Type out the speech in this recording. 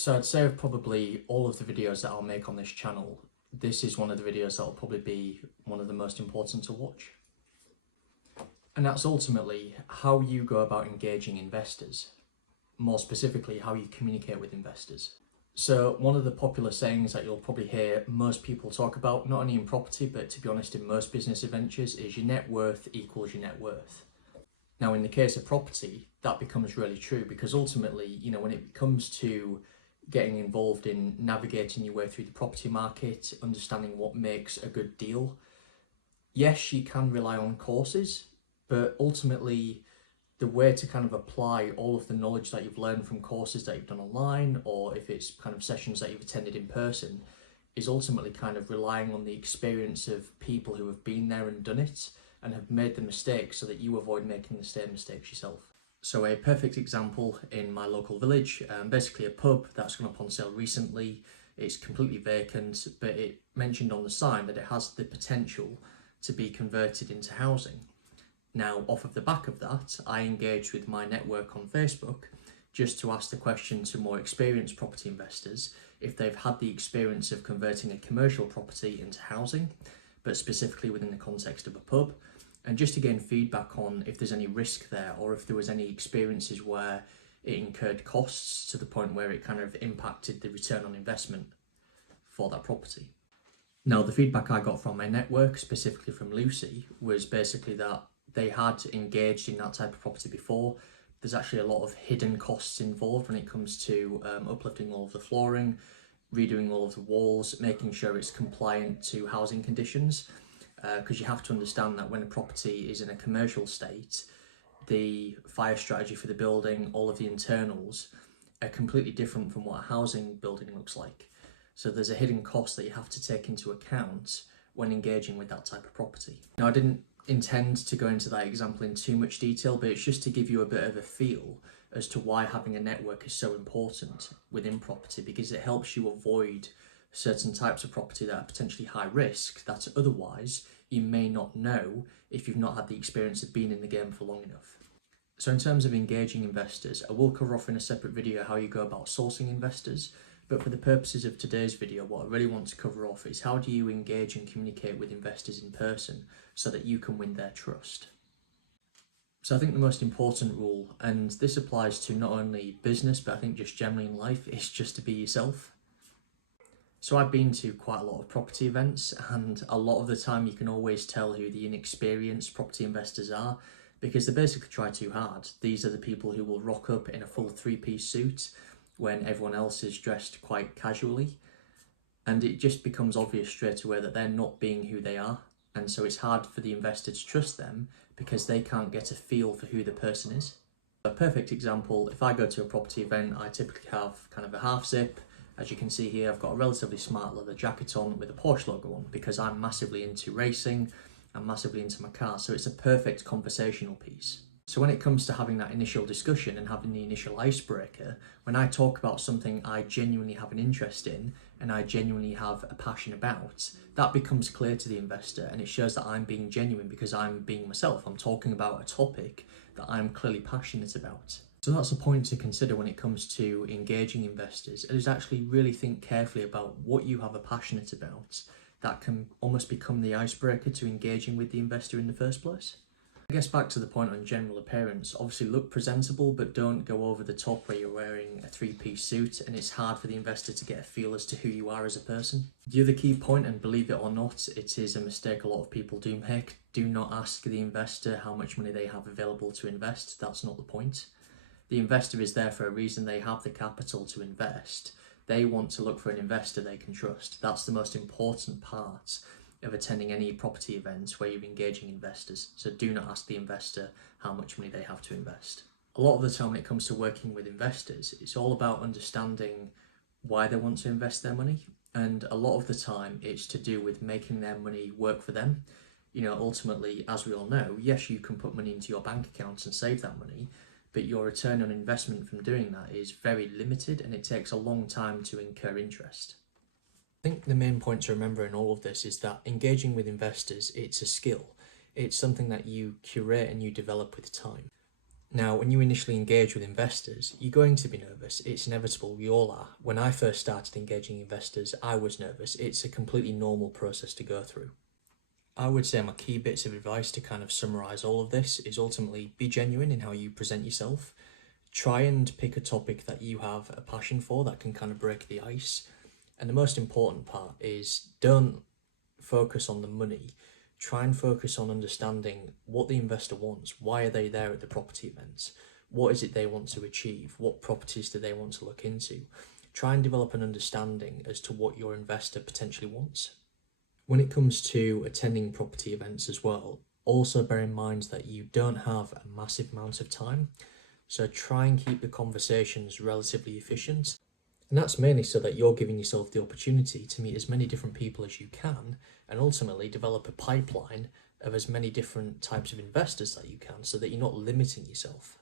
So I'd say of probably all of the videos that I'll make on this channel, this is one of the videos that will probably be one of the most important to watch. And that's ultimately how you go about engaging investors. More specifically, how you communicate with investors. So one of the popular sayings that you'll probably hear most people talk about, not only in property, but to be honest, in most business ventures, is your net worth equals your net worth. Now, in the case of property, that becomes really true because ultimately, when it comes to getting involved in navigating your way through the property market, understanding what makes a good deal, yes, you can rely on courses, but ultimately the way to kind of apply all of the knowledge that you've learned from courses that you've done online, or if it's kind of sessions that you've attended in person, is ultimately kind of relying on the experience of people who have been there and done it and have made the mistakes so that you avoid making the same mistakes yourself. So a perfect example in my local village, basically a pub that's gone up on sale recently. It's completely vacant, but it mentioned on the sign that it has the potential to be converted into housing. Now, off of the back of that, I engaged with my network on Facebook just to ask the question to more experienced property investors if they've had the experience of converting a commercial property into housing, but specifically within the context of a pub, and just to gain feedback on if there's any risk there or if there was any experiences where it incurred costs to the point where it kind of impacted the return on investment for that property. Now, the feedback I got from my network, specifically from Lucy, was basically that they had engaged in that type of property before. There's actually a lot of hidden costs involved when it comes to uplifting all of the flooring, redoing all of the walls, making sure it's compliant to housing conditions. Because you have to understand that when a property is in a commercial state, the fire strategy for the building, all of the internals are completely different from what a housing building looks like. So there's a hidden cost that you have to take into account when engaging with that type of property. Now, I didn't intend to go into that example in too much detail, but it's just to give you a bit of a feel as to why having a network is so important within property, because it helps you avoid certain types of property that are potentially high risk that otherwise you may not know if you've not had the experience of being in the game for long enough. So in terms of engaging investors, I will cover off in a separate video how you go about sourcing investors, but for the purposes of today's video, what I really want to cover off is how do you engage and communicate with investors in person so that you can win their trust. So I think the most important rule, and this applies to not only business, but I think just generally in life, is just to be yourself. So I've been to quite a lot of property events, and a lot of the time you can always tell who the inexperienced property investors are because they basically try too hard. These are the people who will rock up in a full three-piece suit when everyone else is dressed quite casually, and it just becomes obvious straight away that they're not being who they are, and so it's hard for the investor to trust them because they can't get a feel for who the person is. A perfect example, if I go to a property event, I typically have kind of a half zip. As you can see here, I've got a relatively smart leather jacket on with a Porsche logo on because I'm massively into racing, I'm massively into my car, so it's a perfect conversational piece. So when it comes to having that initial discussion and having the initial icebreaker, when I talk about something I genuinely have an interest in and I genuinely have a passion about, that becomes clear to the investor and it shows that I'm being genuine because I'm being myself. I'm talking about a topic that I'm clearly passionate about. So that's a point to consider when it comes to engaging investors, is actually really think carefully about what you have a passionate about that can almost become the icebreaker to engaging with the investor in the first place. I guess back to the point on general appearance, obviously look presentable, but don't go over the top where you're wearing a three-piece suit and it's hard for the investor to get a feel as to who you are as a person. The other key point, and believe it or not, it is a mistake a lot of people do make, do not ask the investor how much money they have available to invest. That's not the point. The investor is there for a reason. They have the capital to invest. They want to look for an investor they can trust. That's the most important part of attending any property events where you're engaging investors. So do not ask the investor how much money they have to invest. A lot of the time when it comes to working with investors, it's all about understanding why they want to invest their money. And a lot of the time it's to do with making their money work for them. Ultimately, as we all know, yes, you can put money into your bank account and save that money, but your return on investment from doing that is very limited and it takes a long time to incur interest. I think the main point to remember in all of this is that engaging with investors, it's a skill. It's something that you curate and you develop with time. Now, when you initially engage with investors, you're going to be nervous. It's inevitable. We all are. When I first started engaging investors, I was nervous. It's a completely normal process to go through. I would say my key bits of advice to kind of summarize all of this is ultimately be genuine in how you present yourself. Try and pick a topic that you have a passion for that can kind of break the ice. And the most important part is don't focus on the money. Try and focus on understanding what the investor wants. Why are they there at the property events? What is it they want to achieve? What properties do they want to look into? Try and develop an understanding as to what your investor potentially wants. When it comes to attending property events as well, also bear in mind that you don't have a massive amount of time. So try and keep the conversations relatively efficient. And that's mainly so that you're giving yourself the opportunity to meet as many different people as you can and ultimately develop a pipeline of as many different types of investors that you can so that you're not limiting yourself.